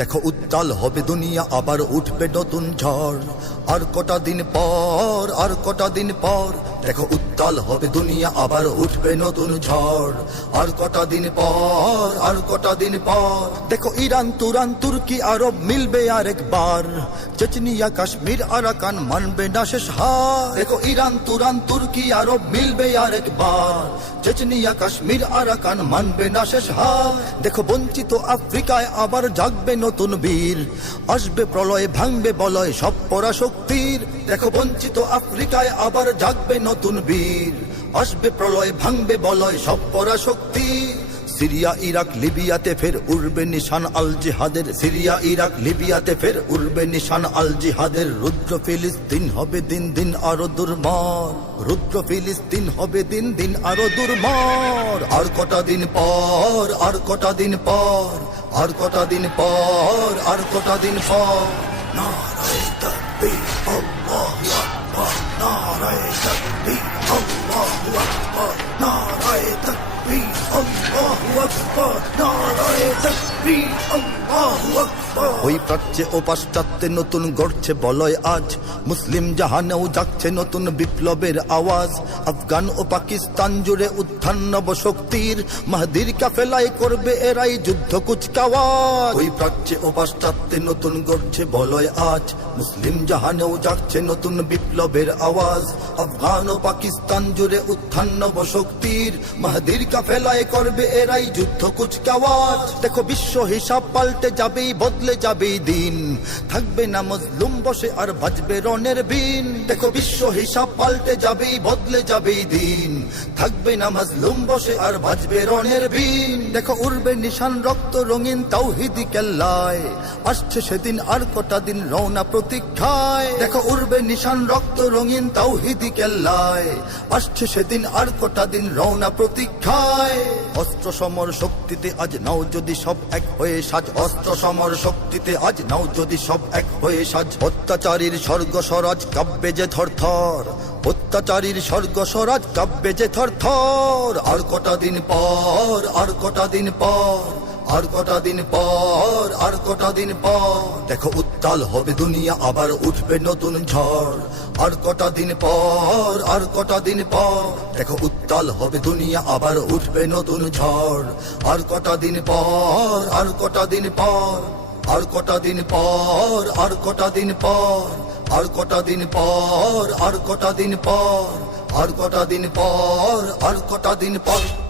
দেখো উত্তাল হবে দুনিয়া, আবার উঠবে নতুন ঝড়। আর কটা দিন পর, আর কটা দিন পর, দেখো উত্তাল হবে দুনিয়া, আবার উঠবে নতুন ঝড়। আর কটা দিন পর, আর কটা দিন পর, দেখো ইরান তুরান তুর্কি আরব মিলবে আরেকবার। চেচনিয়া কাশ্মীর আরাকান মানবে না শেষ হার। দেখো ইরান তুরান তুর্কি আরব মিলবে আরেকবার। চেচনিয়া কাশ্মীর আরাকান মানবে না শেষ হার। দেখো বঞ্চিত আফ্রিকায় আবার জাগবে নতুন বীর। আসবে প্রলয়, ভাঙবে বলয় সব পরাশক্তির। দেখো বঞ্চিত আফ্রিকায় আবার জাগবে নতুন বীর। আসবে প্রলয়, ভাঙবে বলয় সব পরাশক্তির। সিরিয়া ইরাক লিবিয়াতে ফের উড়বে নিশান আল জিহাদের। সিরিয়া ইরাক লিবিয়াতে ফের উড়বে নিশান আল জিহাদের। রুদ্র ফিলিস্তিন হবে দিন দিন আরো দুর্মার। রুদ্র ফিলিস্তিন হবে দিন দিন আরো দুর্মার। আর কটা দিন পর, আর কটা দিন পর, আর কটা দিন পর, আর কটা দিন পর। নারায়ে তাকবীর, আল্লাহু আকবার। নারায়ে তাকবীর, আল্লাহু আকবার। নারায়ে তাকবীর, আল্লাহু আকবার। নারায়ে তাকবীর, আল্লাহু আকবার। ওই প্রাচ্যে ও পাশ্চাত্যে নতুন গড়ছে বলয় আজ। মুসলিম জাহানেও জাগছে নতুন বিপ্লবের আওয়াজ। আফগান ও পাকিস্তান জুড়ে উত্থান নবশক্তির। মাহদির কাফেলায় করবে এরাই যুদ্ধ কুচকাওয়াজ। ওই প্রাচ্যে ও পাশ্চাত্যে নতুন গড়ছে বলয় আজ। মুসলিম জাহানেও জাগছে নতুন বিপ্লবের আওয়াজ। আফগান ও পাকিস্তান জুড়ে উত্থান নবশক্তির। মাহদির কাফেলায় করবে এরাই যুদ্ধ কুচকাওয়াজ। দেখো বিশ্ব হিসাব পাল্টে যাবেই, বদলে যাবেই দিন। থাকবে না মজলুম বসে আর বাজবে রনের বিন। দেখো বিশ্ব হিসাব পাল্টে যাবেই, বদলে যাবেই দিন। থাকবে না মজলুম বসে আর বাজবে রনের বিন। দেখো উড়বে নিশান রক্ত রঙিন তাওহীদি কেল্লায়। আসছে সেদিন আর কটা দিন রওনা প্রতীক্ষায়। দেখো উড়বে নিশান রক্ত রঙিন তাওহীদি কেল্লায়। আসছে সেদিন আর কটা দিন রওনা প্রতীক্ষায়। অস্ত্র সমর শক্তিতে আজ নাও যদি সব এক হয়ে সাজ। অস্ত্র সমর শক্তিতে আজ নাও যদি সব এক হয়ে সাজ। অত্যাচারীর স্বর্গ স্বরাজ কাঁপবে যে থরথর। অত্যাচারীর স্বর্গ স্বরাজ কাঁপবে যে থরথর। আর কটা দিন পর, আর কটা দিন পর, আর কটা দিন পর, আর কটা দিন পর, দেখো উত্তাল হবে দুনিয়া, আবার উঠবে নতুন ঝড়। আর কটা দিন পর, আর কটা দিন পর, দেখো উত্তাল হবে দুনিয়া, আবার উঠবে নতুন ঝড়। আর কটা দিন পর, আর কটা দিন পর, আর কটা দিন পর, আর কটা দিন পর, আর কটা দিন পর, আর কটা দিন পর, আর কটা দিন পর, আর কটা দিন পর।